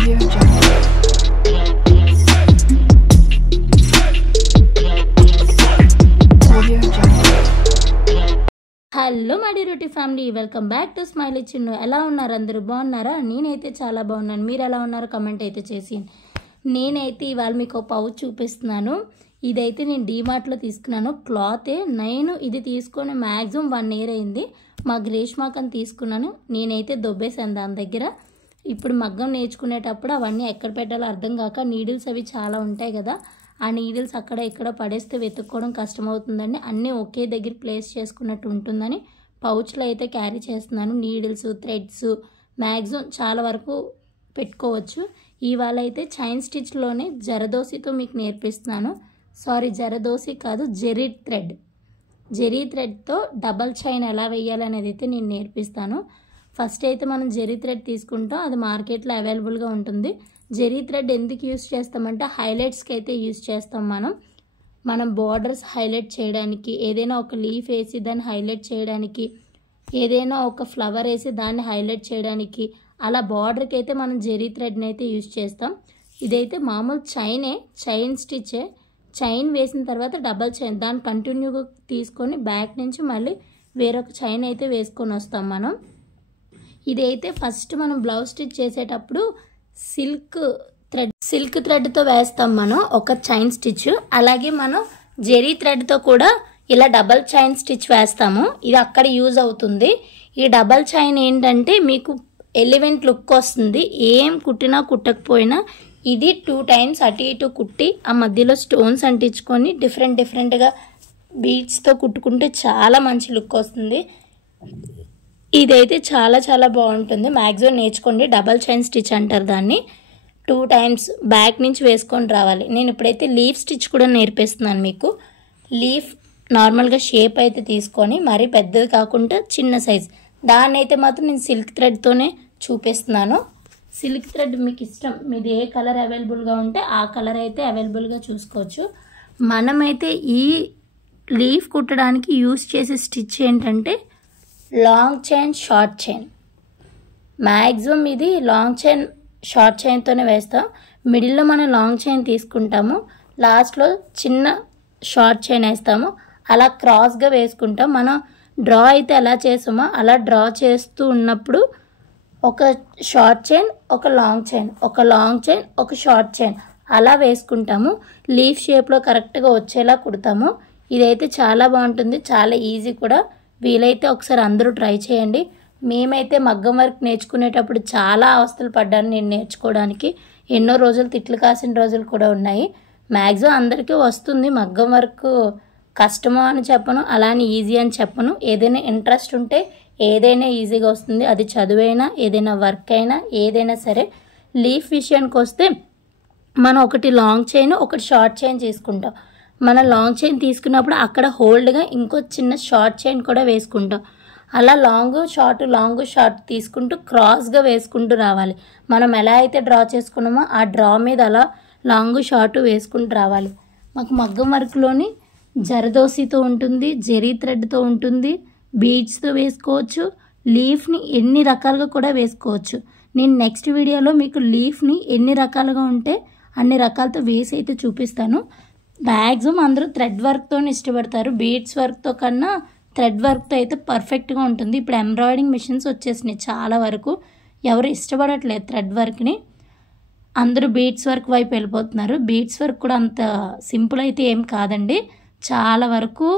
Hello my dear family, welcome back to smiley Chinnu. ఎలా ఉన్నారు అందరూ? బాగున్నారా? నేనైతే చాలా బాగున్నాను. మీరు ఎలా ఉన్నారో కమెంట్ అయితే చేసి. నేనైతే ఇవాళ మీకు ఒక పౌచ్ చూపిస్తున్నాను. ఇదైతే నేను డీమార్ట్లో తీసుకున్నాను. క్లాతే నేను ఇది తీసుకొని మ్యాక్సిమం 1 year అయింది. మా గ్రేష్మాకని తీసుకున్నాను. నేనైతే దొబ్బేసాను దాని దగ్గర. ఇప్పుడు మగ్గం నేర్చుకునేటప్పుడు అవన్నీ ఎక్కడ పెట్టాలో అర్థం కాక నీడిల్స్ అవి చాలా ఉంటాయి కదా, ఆ నీడిల్స్ అక్కడ ఇక్కడ పడేస్తే వెతుక్కోవడం కష్టమవుతుందండి. అన్నీ ఒకే దగ్గర ప్లేస్ చేసుకున్నట్టు ఉంటుందని పౌచ్లో అయితే క్యారీ చేస్తున్నాను. నీడిల్స్, థ్రెడ్స్ మ్యాక్సిమం చాలా వరకు పెట్టుకోవచ్చు. ఇవాళ అయితే చైన్ స్టిచ్లోనే జరదోసితో మీకు నేర్పిస్తున్నాను. జరదోసి కాదు, జెరీ థ్రెడ్తో డబల్ చైన్ ఎలా వేయాలనేది అయితే నేను నేర్పిస్తాను. ఫస్ట్ అయితే మనం జెరీ థ్రెడ్ తీసుకుంటాం. అది మార్కెట్లో అవైలబుల్గా ఉంటుంది. జెరీ థ్రెడ్ ఎందుకు యూస్ చేస్తామంటే హైలైట్స్కి అయితే యూస్ చేస్తాం. మనం బార్డర్స్ హైలైట్ చేయడానికి, ఏదైనా ఒక లీఫ్ వేసి దాన్ని హైలైట్ చేయడానికి, ఏదైనా ఒక ఫ్లవర్ వేసి దాన్ని హైలైట్ చేయడానికి, అలా బార్డర్కి అయితే మనం జెరీ థ్రెడ్ని అయితే యూస్ చేస్తాం. ఇదైతే మామూలు చైన్ స్టిచ్చే. చైన్ వేసిన తర్వాత డబల్ చైన్ దాన్ని కంటిన్యూగా తీసుకొని బ్యాక్ నుంచి మళ్ళీ వేరొక చైన్ అయితే వేసుకొని వస్తాం మనం. ఇదైతే ఫస్ట్ మనం బ్లౌజ్ స్టిచ్ చేసేటప్పుడు సిల్క్ థ్రెడ్తో వేస్తాం మనం ఒక చైన్ స్టిచ్. అలాగే మనం జెరీ థ్రెడ్తో కూడా ఇలా డబల్ చైన్ స్టిచ్ వేస్తాము. ఇది అక్కడ యూజ్ అవుతుంది. ఈ డబల్ చైన్ ఏంటంటే మీకు ఎలివెంట్ లుక్ వస్తుంది. ఏం కుట్టినా కుట్టకపోయినా ఇది 2 times అటు ఇటు కుట్టి ఆ మధ్యలో స్టోన్స్ అంటించుకొని డిఫరెంట్గా బీడ్స్తో కుట్టుకుంటే చాలా మంచి లుక్ వస్తుంది. ఇదైతే చాలా బాగుంటుంది. మ్యాక్సిమం నేర్చుకోండి. డబల్ చైన్ స్టిచ్ అంటారు దాన్ని. 2 times బ్యాక్ నుంచి వేసుకొని రావాలి. నేను ఇప్పుడైతే లీఫ్ స్టిచ్ కూడా నేర్పిస్తున్నాను మీకు. లీఫ్ నార్మల్గా షేప్ అయితే తీసుకొని మరీ పెద్దది కాకుండా చిన్న సైజ్, దాన్ని అయితే మాత్రం నేను సిల్క్ థ్రెడ్తోనే చూపిస్తున్నాను. సిల్క్ థ్రెడ్ మీకు ఇష్టం, మీది ఏ కలర్ అవైలబుల్గా ఉంటే ఆ కలర్ అయితే అవైలబుల్గా చూసుకోవచ్చు. మనమైతే ఈ లీఫ్ కుట్టడానికి యూస్ చేసే స్టిచ్ ఏంటంటే long chain, short chain. Maximum ఇది లాంగ్ చైన్, షార్ట్ చైన్తోనే వేస్తాం. మిడిల్లో మనం లాంగ్ చైన్ తీసుకుంటాము, లాస్ట్లో చిన్న షార్ట్ చైన్ వేస్తాము. అలా క్రాస్గా వేసుకుంటాం. మనం డ్రా అయితే ఎలా చేసామో అలా డ్రా చేస్తూ ఉన్నప్పుడు ఒక షార్ట్ చైన్, ఒక లాంగ్ చైన్, ఒక లాంగ్ చైన్, ఒక షార్ట్ చైన్ అలా వేసుకుంటాము. లీఫ్ షేప్లో కరెక్ట్గా వచ్చేలా కుడతాము. ఇదైతే చాలా బాగుంటుంది, చాలా ఈజీ కూడా. వీలైతే ఒకసారి అందరూ ట్రై చేయండి. మేమైతే మగ్గం వర్క్ నేర్చుకునేటప్పుడు చాలా అవస్థలు పడ్డాను నేను నేర్చుకోవడానికి. ఎన్నో రోజులు తిట్లు కాసిన రోజులు కూడా ఉన్నాయి. మ్యాక్సిమం అందరికీ వస్తుంది. మగ్గం వర్క్ కష్టమో అని చెప్పను, అలానే ఈజీ అని చెప్పను. ఏదైనా ఇంట్రెస్ట్ ఉంటే ఏదైనా ఈజీగా వస్తుంది. అది చదువైనా, ఏదైనా వర్క్ అయినా, ఏదైనా సరే. లీఫ్ విషయానికి వస్తే మనం ఒకటి లాంగ్ చైన్, ఒకటి షార్ట్ చైన్ తీసుకుంటాం. మనం లాంగ్ చైన్ తీసుకున్నప్పుడు అక్కడ హోల్డ్గా ఇంకో చిన్న షార్ట్ చైన్ కూడా వేసుకుంటాం. అలా లాంగ్ షార్ట్ తీసుకుంటూ క్రాస్గా వేసుకుంటూ రావాలి. మనం ఎలా అయితే డ్రా చేసుకున్నామో ఆ డ్రా మీద అలా లాంగ్ షార్ట్ వేసుకుంటూ రావాలి. మాకు మగ్గం వర్క్లోని జరదోసితో ఉంటుంది, జెరీ థ్రెడ్తో ఉంటుంది, బీడ్స్తో వేసుకోవచ్చు. లీఫ్ని ఎన్ని రకాలుగా కూడా వేసుకోవచ్చు. నేను నెక్స్ట్ వీడియోలో మీకు లీఫ్ని ఎన్ని రకాలుగా ఉంటే అన్ని రకాలతో వేసి అయితే చూపిస్తాను. మ్యాక్సిమం అందరూ థ్రెడ్ వర్క్తో ఇష్టపడతారు. బీడ్స్ వర్క్తో కన్నా థ్రెడ్ వర్క్తో అయితే పర్ఫెక్ట్గా ఉంటుంది. ఇప్పుడు ఎంబ్రాయిడింగ్ మిషన్స్ వచ్చేసినాయి. చాలా వరకు ఎవరు ఇష్టపడట్లేదు థ్రెడ్ వర్క్ని. అందరూ బీడ్స్ వర్క్ వైపు వెళ్ళిపోతున్నారు. బీడ్స్ వర్క్ కూడా అంత సింపుల్ అయితే ఏం కాదండి. చాలా వరకు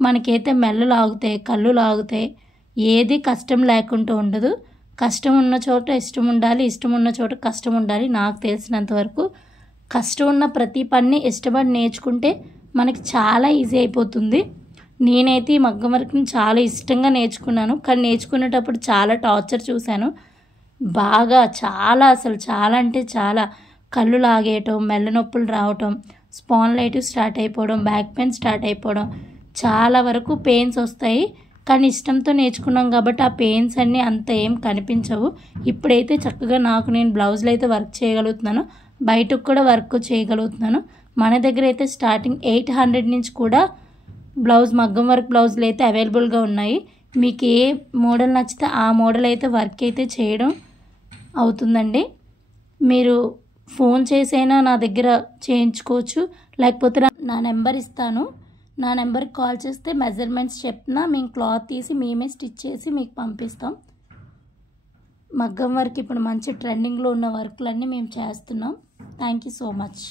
మనకైతే మెళ్ళు లాగుతాయి, కళ్ళు లాగుతాయి. ఏది కష్టం లేకుండా ఉండదు. కష్టం ఉన్న చోట ఇష్టం ఉండాలి, ఇష్టం ఉన్న చోట కష్టం ఉండాలి. నాకు తెలిసినంత వరకు కష్టం ఉన్న ప్రతి పని ఇష్టపడి నేర్చుకుంటే మనకి చాలా ఈజీ అయిపోతుంది. నేనైతే ఈ మగ్గం వర్క్ని చాలా ఇష్టంగా నేర్చుకున్నాను. కానీ నేర్చుకునేటప్పుడు చాలా టార్చర్ చూశాను. బాగా అసలు చాలా అంటే చాలా కళ్ళు లాగేయటం, మెల్ల నొప్పులు రావటం, స్పాన్లైటిస్ స్టార్ట్ అయిపోవడం, బ్యాక్ పెయిన్ స్టార్ట్ అయిపోవడం, చాలా వరకు పెయిన్స్ వస్తాయి. కానీ ఇష్టంతో నేర్చుకున్నాం కాబట్టి ఆ పెయిన్స్ అన్నీ అంత ఏం కనిపించవు. ఇప్పుడైతే చక్కగా నేను బ్లౌజులు అయితే వర్క్ చేయగలుగుతున్నాను, బయటకు కూడా వర్క్ చేయగలుగుతున్నాను. మన దగ్గర అయితే స్టార్టింగ్ 800 నుంచి కూడా మగ్గం వర్క్ బ్లౌజులు అయితే అవైలబుల్గా ఉన్నాయి. మీకు ఏ మోడల్ నచ్చితే ఆ మోడల్ అయితే వర్క్ అయితే చేయడం అవుతుందండి. మీరు ఫోన్ చేసైనా నా దగ్గర చేయించుకోవచ్చు, లేకపోతే నా నెంబర్ ఇస్తాను. నా నెంబర్కి కాల్ చేస్తే మెజర్మెంట్స్ చెప్పినా మేము క్లాత్ తీసి మేమే స్టిచ్ చేసి మీకు పంపిస్తాం. మగ్గం వర్క్ ఇప్పుడు మంచి ట్రెండింగ్లో ఉన్న వర్క్లన్నీ మేము చేస్తున్నాం. Thank you so much.